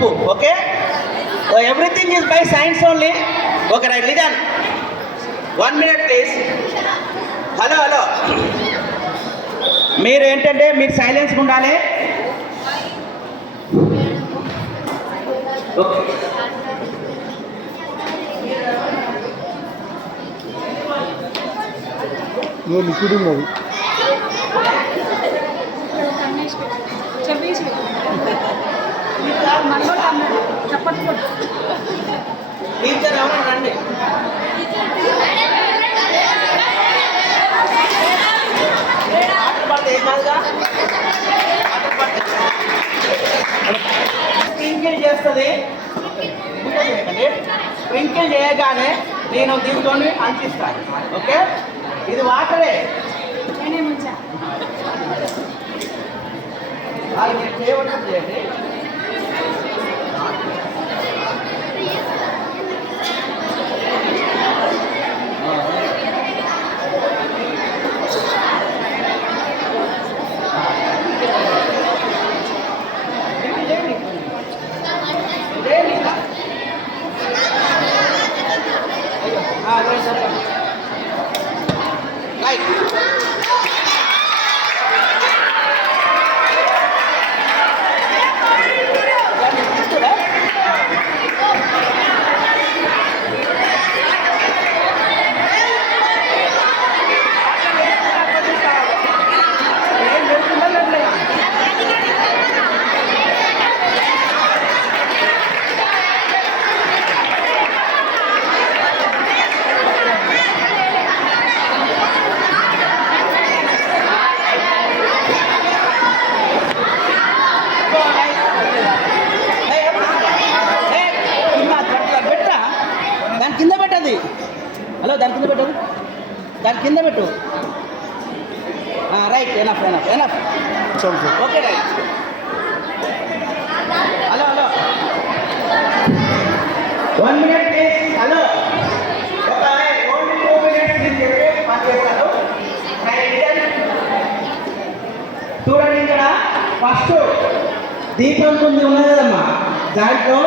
తప్పు. Okay, everything is by science only. Okay right, listen 1 minute please. Hello hello, మీరు ఏంటంటే మీరు సైలెన్స్గా ఉండాలి. ఓకే, లిక్విడ్ ఉన్నది. టీచర్ ఎవరు రండి. స్ప్రింకిల్ చేస్తుంది. స్ప్రింకిల్ చేయగానే నేను దీంతో అంటిస్తాను. ఓకే, ఇది వాటరే. అది మీరు చేయవడం చేయండి. హలో, దాని కింద పెట్టదు, దాని కింద పెట్టు. Right, enough enough enough. Okay right. Hello hello, 1 minute please. Hello, ఒక ఓన్లీ 2 minutes నేను చెప్పే పని చేస్తాను. చూడండి, ఇక్కడ ఫస్ట్ దీపం కుంది ఉన్నది కదమ్మా, దాంట్లో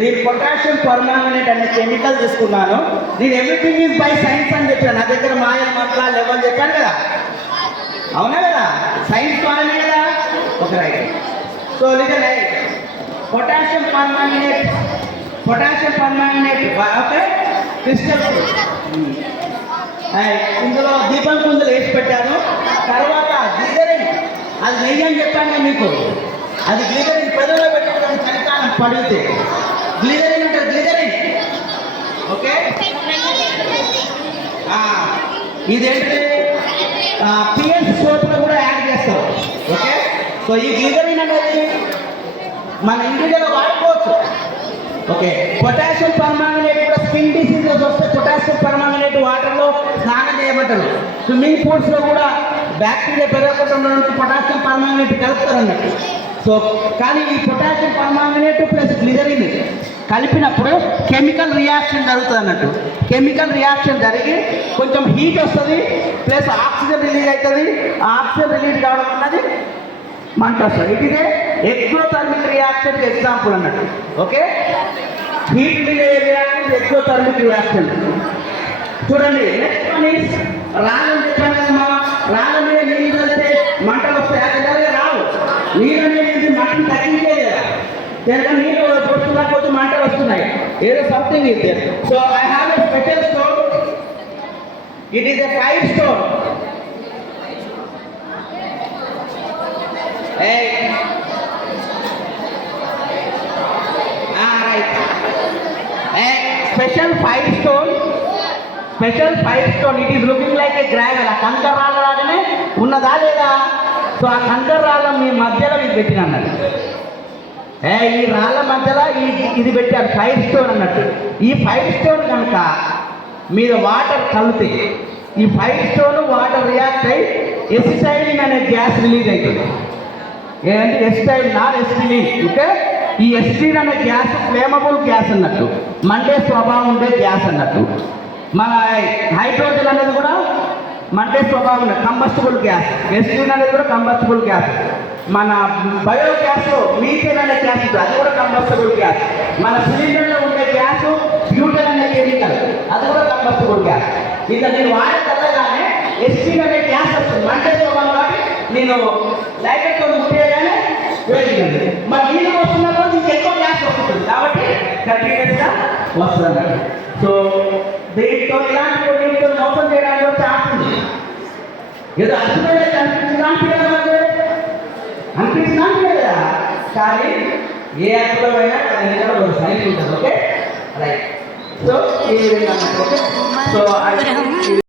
నేను పొటాషియం పర్మాంగనేట్ అనే కెమికల్ తీసుకున్నాను. నేను ఎవ్రీథింగ్ ఈజ్ బై సైన్స్ అని చెప్పాను. నా దగ్గర మాయ మాటలా లేవని చెప్పాను కదా, అవునా కదా? సైన్స్ మాయనే కదా. Okay right. So listen right, potassium permanganate okay crystals ఇందులో దీపం కుందులు వేసి పెట్టాను. తర్వాత గ్లిజరిన్, అది నెయ్యి అని చెప్పాను మీకు. అది గ్లిజరిన్ పెదవులో పెట్టుకోవడం చలికాలం పడితే గ్లిజరిన్ అంటారు, గ్లిజరిన్. ఓకే, ఇదేంటి పిఎస్ సోప్లో కూడా యాడ్ చేస్తారు. ఓకే, సో ఈ గ్లిజరిన్ అనేది మన ఇండియాలో వాడుకోవచ్చు. ఓకే, పొటాషియం పర్మాంగనేట్ కూడా స్కిన్ డిసీజెస్ వస్తే పొటాషియం పర్మాంగనేట్ వాటర్లో స్నానం చేయమంటారు. స్విమ్మింగ్ పూల్స్లో కూడా బ్యాక్టీరియా పెరగకుండా ఉండడానికి పొటాషియం పర్మాంగనేట్ కలుపుతారు అన్నట్టు. సో కానీ ఈ పొటాషియం పర్మాంగనేట్ ప్లస్ గ్లిజరిన్ కలిపినప్పుడు కెమికల్ రియాక్షన్ జరుగుతుంది అన్నట్టు. కెమికల్ రియాక్షన్ జరిగి కొంచెం హీట్ వస్తుంది, ప్లస్ ఆక్సిజన్ రిలీజ్ అవుతుంది. ఆక్సిజన్ రిలీజ్ కావడం అన్నది మంట వస్తుంది. ఇదే ఎక్సోథర్మిక్ రియాక్షన్కి ఎగ్జాంపుల్ అన్నట్టు. Okay, heat release reaction exothermic reaction. చూడండి, నెక్స్ట్ వన్ ఈస్ రాళ్ళని చెప్పాను కదమ్మా, రాళ్ళ మీద నీళ్ళు కలిస్తే మంటలు వస్తాయి. అది రావు, నీళ్ళు అనేది మంటను తగ్గించేది కదా. దాంట్లో నీళ్ళు పొడుస్తున్నా కొంచెం మంటలు వస్తున్నాయి, ఏదో సంథింగ్ ఇది. So I have a special stone. It is a 5 stone. Right, special 5 stone. It is looking like A gravel. ఆ కంకర రాళ్ళ లాగానే ఉన్నదా లేదా? సో ఆ కంకర రాళ్ళ మీ మధ్యలో ఇది పెట్టిన అన్నట్టు. ఈ రాళ్ళ మధ్యలో ఇది పెట్టారు 5 stone అన్నట్టు. ఈ 5 stone కనుక మీరు వాటర్ కలిపితే ఈ 5 stone వాటర్ రియాక్ట్ అయ్యి ఎసిటైలిన్ అనే గ్యాస్ రిలీజ్ అవుతుంది. ఏంటంటే ఎసిటైలిన్ నాన్ ఎసిటిలిన్. ఓకే, ఈ ఎసిటిలిన్ అనే గ్యాస్ ఫ్లేమబుల్ గ్యాస్ అన్నట్టు, మండే స్వభావం ఉండే గ్యాస్ అన్నట్టు. మన హైడ్రోజన్ అనేది కూడా మండే స్వభావం ఉన్న కంబస్టిబుల్ గ్యాస్. ఎస్ట్యూన్ అనేది కూడా కంబస్టిబుల్ గ్యాస్. మన బయో గ్యాస్ మీథేన్ అనే గ్యాస్ ఉంటుంది, అది కూడా కంబస్టిబుల్ గ్యాస్. మన సిలిండర్లో ఉండే గ్యాస్ బ్యూటన్ అనే కెమికల్, అది కూడా కంబస్టిబుల్ గ్యాస్. ఇక నేను వాడకల్లగానే ఎస్ట్యూన్ అనే గ్యాస్ వస్తుంది, మండే స్వభావం కాబట్టి నేను లైటర్తో ముట్టేయగానే వేసింది. మరి నీళ్ళు వస్తున్నప్పుడు నీకు ఎక్కువ గ్యాస్ వస్తుంది కాబట్టి కంటిన్యూస్గా వస్తుంది. సో దీంతో ఇలాంటి కొన్నింటితో మోసం చేయడానికి కూడా ఛాన్స్ ఉంది. ఏదో అర్థమైతే అనిపించినా కదా, కానీ ఏ అర్థమైనా ఒక సైన్స్ ఉంటుంది. Okay right. సో ఈ విధంగా ఓకే. సో